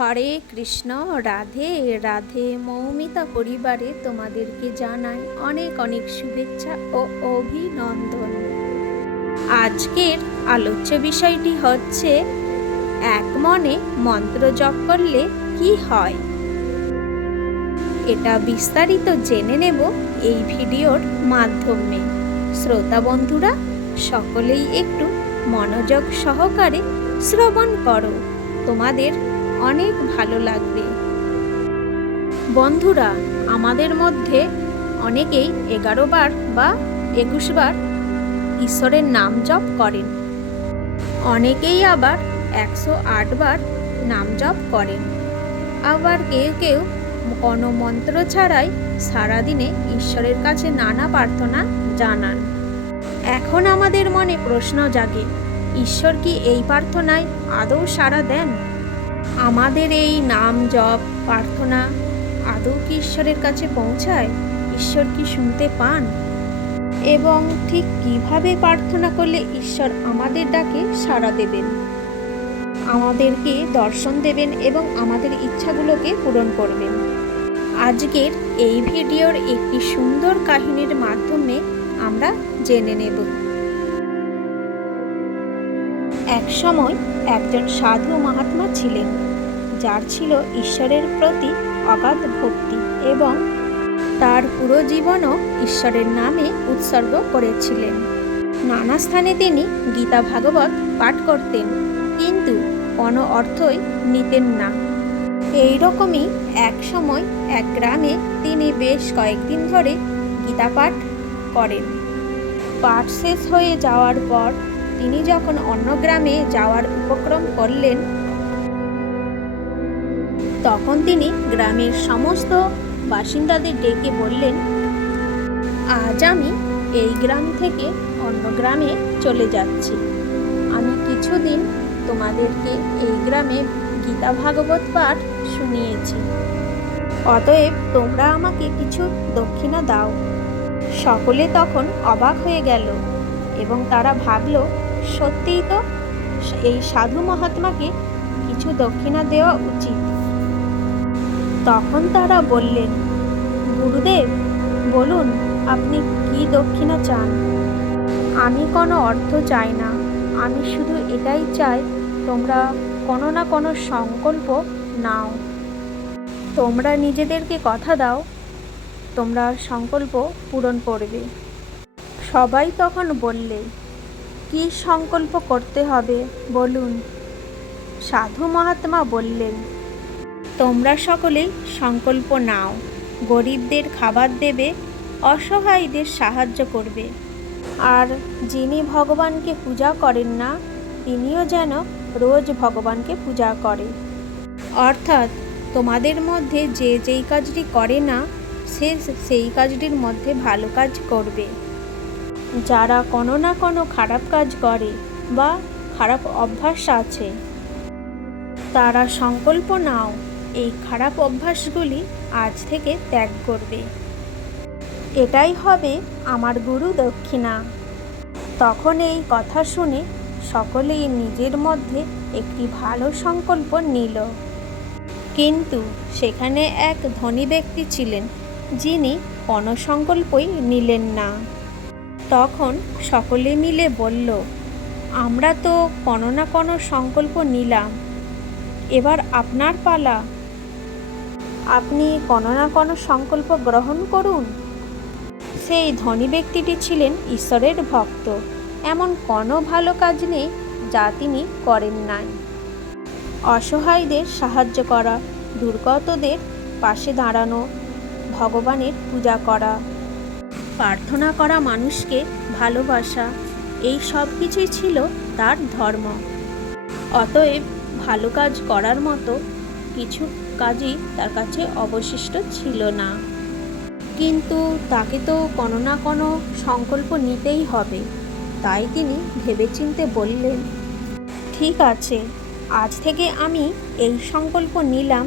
হরে কৃষ্ণ, রাধে রাধে মৌমিতা পরিবারে তোমাদেরকে জানাই অনেক অনেক শুভেচ্ছা ও অভিনন্দন। আজকের আলোচ্য বিষয়টি হচ্ছে, এক মনে মন্ত্র জপ করলে কি হয়? এটা বিস্তারিত জেনে নেব এই ভিডিওর মাধ্যমে। শ্রোতা বন্ধুরা, সকলেই একটু মনোযোগ সহকারে শ্রবণ করো। তোমাদের অনেক ভালো লাগবে। বন্ধুরা, আমাদের মধ্যে অনেকেই এগারো বার বা একুশ বার ঈশ্বরের নাম জপ করেন। অনেকেই আবার একশো আট বার নাম জপ করেন। আবার কেউ কেউ কোনো মন্ত্র ছাড়াই সারাদিনে ঈশ্বরের কাছে নানা প্রার্থনা জানান। এখন আমাদের মনে প্রশ্ন জাগে, ঈশ্বর কি এই প্রার্থনায় আদৌ সাড়া দেন? আমাদের এই নাম জপ প্রার্থনা আদৌ কি ঈশ্বরের কাছে পৌঁছায়? ঈশ্বর কি শুনতে পান? এবং ঠিক কীভাবে প্রার্থনা করলে ঈশ্বর আমাদের ডাকে সাড়া দেবেন? আমাদেরকে দর্শন দেবেন এবং আমাদের ইচ্ছাগুলোকে পূরণ করবেন। আজকের এই ভিডিওর একটি সুন্দর কাহিনীর মাধ্যমে আমরা জেনে নেব। এক সময় একজন সাধু মহাত্মা ছিলেন, যার ছিল ঈশ্বরের প্রতি অগাধ ভক্তি এবং তার পুরো জীবনও ঈশ্বরের নামে উৎসর্গ করেছিলেন। নানা স্থানে তিনি গীতা ভাগবত পাঠ করতেন, কিন্তু কোনো অর্থই নিতেন না। এই রকমই এক সময় এক গ্রামে তিনি বেশ কয়েকদিন ধরে গীতা পাঠ করেন। পাঠ শেষ হয়ে যাওয়ার পর তিনি যখন অন্য গ্রামে যাওয়ার উপক্রম করলেন, তখন তিনি গ্রামের সমস্ত বাসিন্দাদের ডেকে বললেন, আজ আমি এই গ্রাম থেকে অন্য গ্রামে চলে যাচ্ছি। আমি কিছুদিন তোমাদেরকে এই গ্রামে গীতা ভাগবত পাঠ শুনিয়েছি। অতএব তোমরা আমাকে কিছু দক্ষিণা দাও। সকলে তখন অবাক হয়ে গেল এবং তারা ভাবল সত্যিই তো এই সাধু মহাত্মাকে কিছু দক্ষিণা দেওয়া উচিত। তখন তারা বললেন, গুরুদেব, বলুন, আপনি কি দক্ষিণা চান? আমি কোনো অর্থ চাই না। আমি শুধু এটাই চাই, তোমরা কোনো না কোনো সংকল্প নাও। তোমরা নিজেদেরকে কথা দাও, তোমরা সংকল্প পূরণ করবে। সবাই তখন বললে কি সংকল্প করতে হবে? বলুন। সাধু মহাত্মা বললেন, তোমরা সকলেই সংকল্প নাও। গরিবদের খাবার দেবে, অসহায়দের সাহায্য করবে। আর যিনি ভগবানকে পূজা করেন না, তিনিও যেন রোজ ভগবানকে পূজা করে। অর্থাৎ তোমাদের মধ্যে যে যেই কাজটি করে না, সে সেই কাজটির মধ্যে ভালো কাজ করবে। যারা কোনো না কোনো খারাপ কাজ করে বা খারাপ অভ্যাস আছে। তারা সংকল্প নাও, এই খারাপ অভ্যাসগুলি আজ থেকে ত্যাগ করবে। এটাই হবে আমার গুরু দক্ষিণা। তখন এই কথা শুনে সকলেই নিজের মধ্যে একটি ভালো সংকল্প নিল। কিন্তু সেখানে এক ধনী ব্যক্তি ছিলেন, যিনি কোনো সংকল্পই নিলেন না। তখন সকলে মিলে বলল, আমরা তো কোনো না কোনো সংকল্প নিলাম। এবার আপনার পালা। আপনি কোনো না কোনো সংকল্প গ্রহণ করুন। সেই ধনী ব্যক্তিটি ছিলেন ঈশ্বরের ভক্ত। এমন কোনো ভালো কাজ নেই যা তিনি করেন নাই। অসহায়দের সাহায্য করা, দুর্গতদের পাশে দাঁড়ানো, ভগবানের পূজা করা প্রার্থনা করা মানুষকে ভালোবাসা, এই সব কিছুই ছিল তার ধর্ম। অতএব ভালো কাজ করার মতো কিছু কাজই তার কাছে অবশিষ্ট ছিল না। কিন্তু তাকে তো কোনো না কোনো সংকল্প নিতেই হবে, তাই তিনি ভেবেচিন্তে বললেন, ঠিক আছে, আজ থেকে আমি এই সংকল্প নিলাম।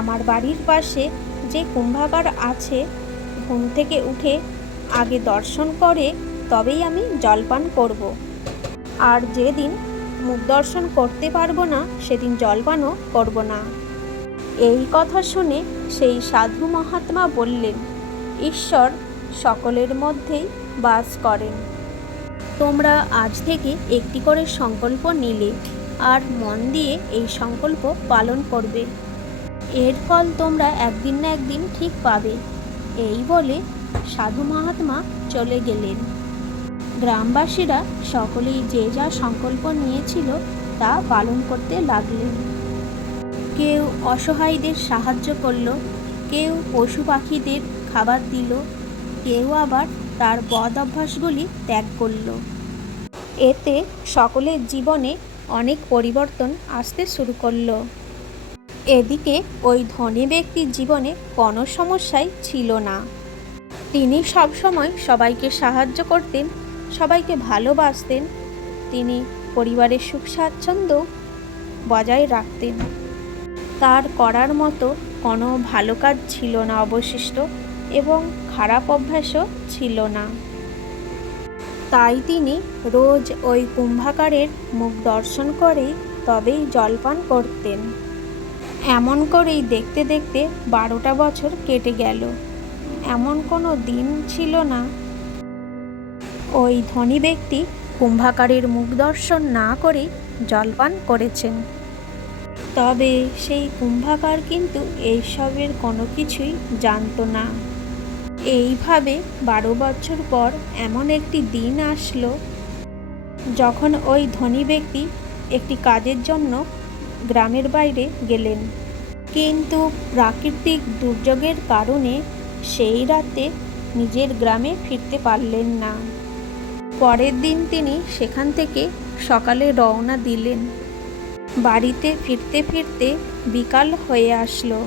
আমার বাড়ির পাশে যে কুম্ভাগার আছে, ঘুম থেকে উঠে আগে দর্শন করে তবেই আমি জলপান করব। আর যেদিন মুখ দর্শন করতে পারব না, সেদিন জলপানও করব না। এই কথা শুনে সেই সাধু মহাত্মা বললেন, ঈশ্বর সকলের মধ্যেই বাস করেন। তোমরা আজ থেকে একটি করে সংকল্প নিলে আর মন দিয়ে এই সংকল্প পালন করবে। এর ফল তোমরা একদিন না একদিন ঠিক পাবে। এই বলে সাধু মহাত্মা চলে গেলেন। গ্রামবাসীরা সকলেই যে যা সংকল্প নিয়েছিল তা পালন করতে লাগলেন। কেউ অসহায়দের সাহায্য করল, কেউ পশু পাখিদের খাবার দিল, কেউ আবার তার বদ অভ্যাসগুলি ত্যাগ করল। এতে সকলের জীবনে অনেক পরিবর্তন আসতে শুরু করল। এদিকে ওই ধনী ব্যক্তির জীবনে কোনো সমস্যাই ছিল না। তিনি সবসময় সবাইকে সাহায্য করতেন, সবাইকে ভালোবাসতেন, তিনি পরিবারের সুখ স্বাচ্ছন্দ্য বজায় রাখতেন। তার করার মতো কোনো ভালো কাজ ছিল না অবশিষ্ট এবং খারাপ অভ্যাসও ছিল না। তাই তিনি রোজ ওই কুম্ভাকারের মুখ দর্শন করে তবেই জলপান করতেন। এমন করেই দেখতে দেখতে বারোটা বছর কেটে গেল। এমন কোনো দিন ছিল না। ওই ধনী ব্যক্তি কুম্ভাকারের মুখ দর্শন না করেই জলপান করেছেন। তবে সেই কুম্ভাকার কিন্তু এইসবের কোনো কিছুই জানতো না। এইভাবে বারো বছর পর এমন একটি দিন আসলো, যখন ওই ধনী ব্যক্তি একটি কাজের জন্য গ্রামের বাইরে গেলেন। কিন্তু প্রাকৃতিক দুর্যোগের কারণে সেই রাতে নিজের গ্রামে ফিরতে পারলেন না। পরের দিন তিনি সেখান থেকে সকালে রওনা দিলেন। বাড়িতে ফিরতে ফিরতে বিকাল হয়ে আসলো।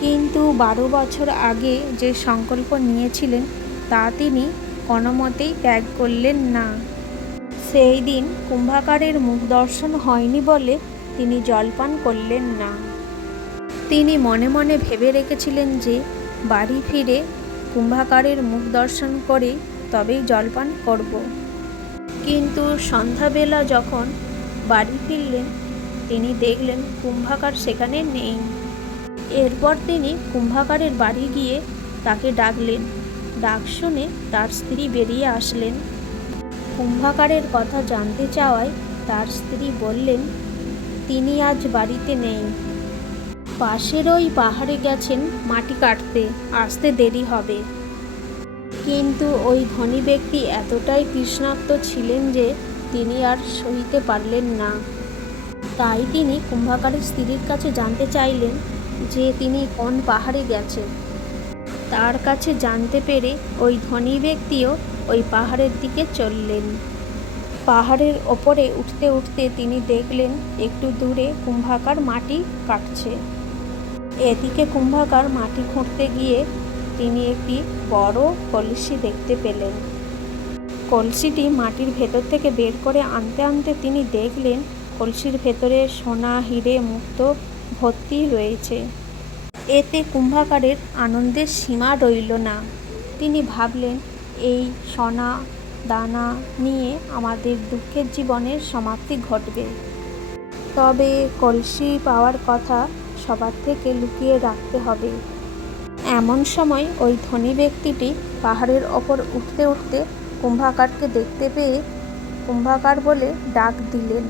কিন্তু বারো বছর আগে যে সংকল্প নিয়েছিলেন, তা তিনি কোনো মতেই ত্যাগ করলেন না। সেই দিন কুম্ভাকারের মুখ দর্শন হয়নি বলে তিনি জলপান করলেন না। তিনি মনে মনে ভেবে রেখেছিলেন যে বাড়ি ফিরে কুম্ভাকারের মুখ দর্শন করে তবেই জলপান করব। কিন্তু সন্ধ্যাবেলা যখন বাড়ি ফিরলেন, তিনি দেখলেন কুম্ভাকার সেখানে নেই। এরপর তিনি কুম্ভাকারের বাড়ি গিয়ে তাকে ডাকলেন। ডাক শুনে তার স্ত্রী বেরিয়ে আসলেন। কুম্ভাকারের কথা জানতে চাওয়ায় তার স্ত্রী বললেন, তিনি আজ বাড়িতে নেই। পাশের ওই পাহাড়ে গেছেন মাটি কাটতে, আসতে দেরি হবে। কিন্তু ওই ধনী ব্যক্তি এতটাই তৃষ্ণার্ত ছিলেন যে তিনি আর সহিতে পারলেন না। তাই তিনি কুম্ভাকারের স্ত্রীর কাছে জানতে চাইলেন যে তিনি কোন পাহাড়ে গেছেন। তার কাছে জানতে পেরে ওই ধনী ব্যক্তিও ওই পাহাড়ের দিকে চললেন। পাহাড়ের ওপরে উঠতে উঠতে তিনি দেখলেন, একটু দূরে কুম্ভাকার মাটি কাটছে। এদিকে কুম্ভাকার মাটি খুঁড়তে গিয়ে তিনি একটি বড় কলসি দেখতে পেলেন। কলসিটি মাটির ভেতর থেকে বের করে আনতে আনতে তিনি দেখলেন কলসির ভেতরে সোনা, হিরে, মুক্ত ভর্তি রয়েছে। এতে কুম্ভাকারের আনন্দের সীমা রইল না। তিনি ভাবলেন, এই সোনা, দানা নিয়ে আমাদের দুঃখের জীবনের সমাপ্তি ঘটবে। তবে কলসি পাওয়ার কথা সবার থেকে লুকিয়ে রাখতে হবে। এমন সময় ওই ধনী ব্যক্তিটি পাহাড়ের ওপর উঠতে উঠতে কুম্ভাকারকে দেখতে পেয়ে কুম্ভাকার বলে ডাক দিলেন।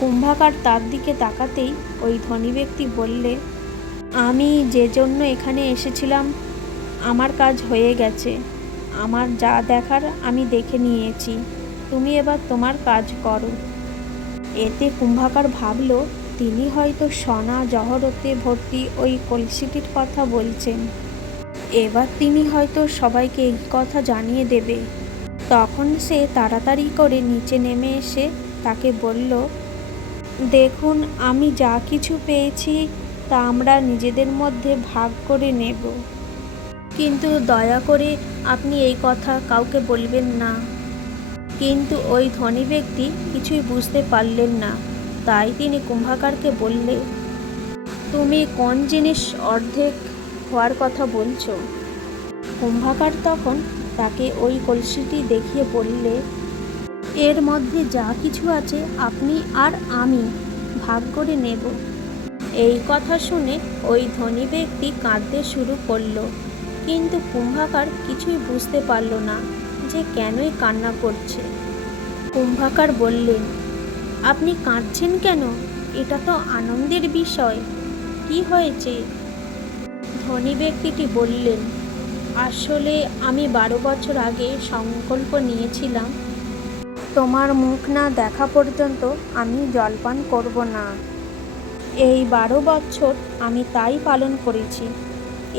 কুম্ভাকার তার দিকে তাকাতেই ওই ধনী ব্যক্তি বললে, আমি যে জন্য এখানে এসেছিলাম, আমার কাজ হয়ে গেছে। আমার যা দেখার আমি দেখে নিয়েছি। তুমি এবার তোমার কাজ করো। এতে কুম্ভাকার ভাবল তিনি হয়তো সোনা জহরতে ভর্তি ওই কলসিটির কথা বলছেন। এবার তিনি হয়তো সবাইকে এই কথা জানিয়ে দেবে। তখন সে তাড়াতাড়ি করে নিচে নেমে এসে তাকে বলল, দেখুন, আমি যা কিছু পেয়েছি তা আমরা নিজেদের মধ্যে ভাগ করে নেব। কিন্তু দয়া করে আপনি এই কথা কাউকে বলবেন না। কিন্তু ওই ধনী ব্যক্তি কিছুই বুঝতে পারলেন না। তাই তিনি কুম্ভাকারকে বললে, তুমি কোন জিনিস অর্ধেক হওয়ার কথা বলছো? কুম্ভাকার তখন তাকে ওই কলসিটি দেখিয়ে বললে, এর মধ্যে যা কিছু আছে আপনি আর আমি ভাগ করে নেব। এই কথা শুনে ওই ধনী ব্যক্তি কাঁদতে শুরু করল। কিন্তু কুম্ভাকার কিছুই বুঝতে পারল না যে কেনই কান্না করছে। কুম্ভাকার বললেন আপনি কাঁদছেন কেন? এটা তো আনন্দের বিষয়। কি হয়েছে? ধনী ব্যক্তিটি বললেন, আসলে আমি বারো বছর আগে সংকল্প নিয়েছিলাম। তোমার মুখ না দেখা পর্যন্ত আমি জলপান করব না। এই বারো বছর আমি তাই পালন করেছি।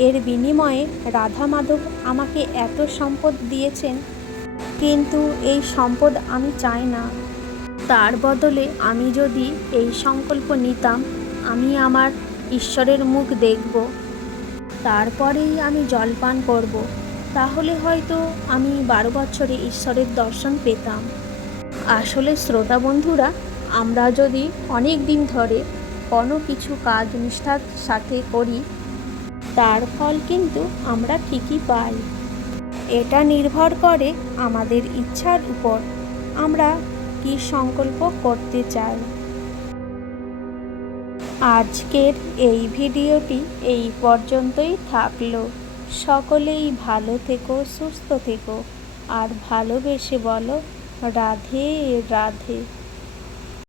এর বিনিময়ে রাধা মাধব আমাকে এত সম্পদ দিয়েছেন, কিন্তু এই সম্পদ আমি চাই না। তার বদলে আমি যদি এই সংকল্প নিতাম, আমি আমার ঈশ্বরের মুখ দেখব। তারপরেই আমি জলপান করব। তাহলে হয়তো আমি বারো বছরে ঈশ্বরের দর্শন পেতাম। আসলে শ্রোতা বন্ধুরা, আমরা যদি অনেক দিন ধরে কোনো কিছু কাজ নিষ্ঠার সাথে করি, তার ফল কিন্তু আমরা ঠিকই পাই। এটা নির্ভর করে আমাদের ইচ্ছার উপর। আমরা কি সংকল্প করতে চাই আজকের এই ভিডিওটি এই পর্যন্তই থাকল। সকলেই ভালো থেকো, সুস্থ থেকো। আর ভালোবেসে বলো, রাধে রাধে।